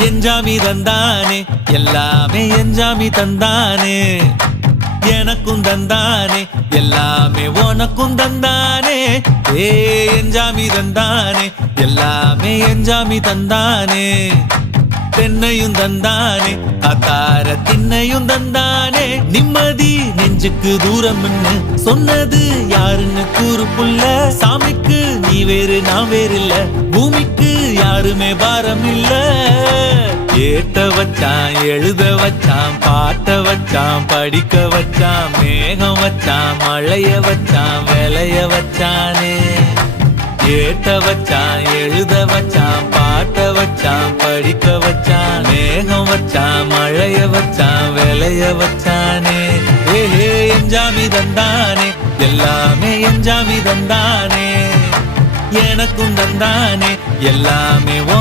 எஞ்சாமி தந்தானே எல்லாமே எஞ்சாமி தந்தானே எனக்கும் தந்தானே எல்லாமே உனக்கும் தந்தானே ஏ எஞ்சாமி தந்தானே எல்லாமே எஞ்சாமி தந்தானே தென்னையும் தந்தானே அத்தார திண்ணையும் தந்தானே நிம்மதி நெஞ்சுக்கு தூரம் சொன்னது யாருன்னு கூறு புள்ள சாமிக்கு நீ வேறு நான் வேறு இல்ல பூமிக்கு யாருமே பாரம் இல்ல ஏத்த வச்சான் எழுத வச்சான் பாட்ட வச்சான் படிக்க வச்சான் மேகம் வச்சான் மழைய வச்சான் விளைய வச்சானே ஏத்த வச்சான் எழுத வச்சான் பாட்ட வச்சான் படிக்க வச்சான் மேகம் வச்சான் மழைய வச்சான் விளைய வச்சானே ஏஹே எஞ்சாமி தந்தானே எல்லாமே எஞ்சாமி தந்தானே எனக்கும் தந்தானே எல்லாமே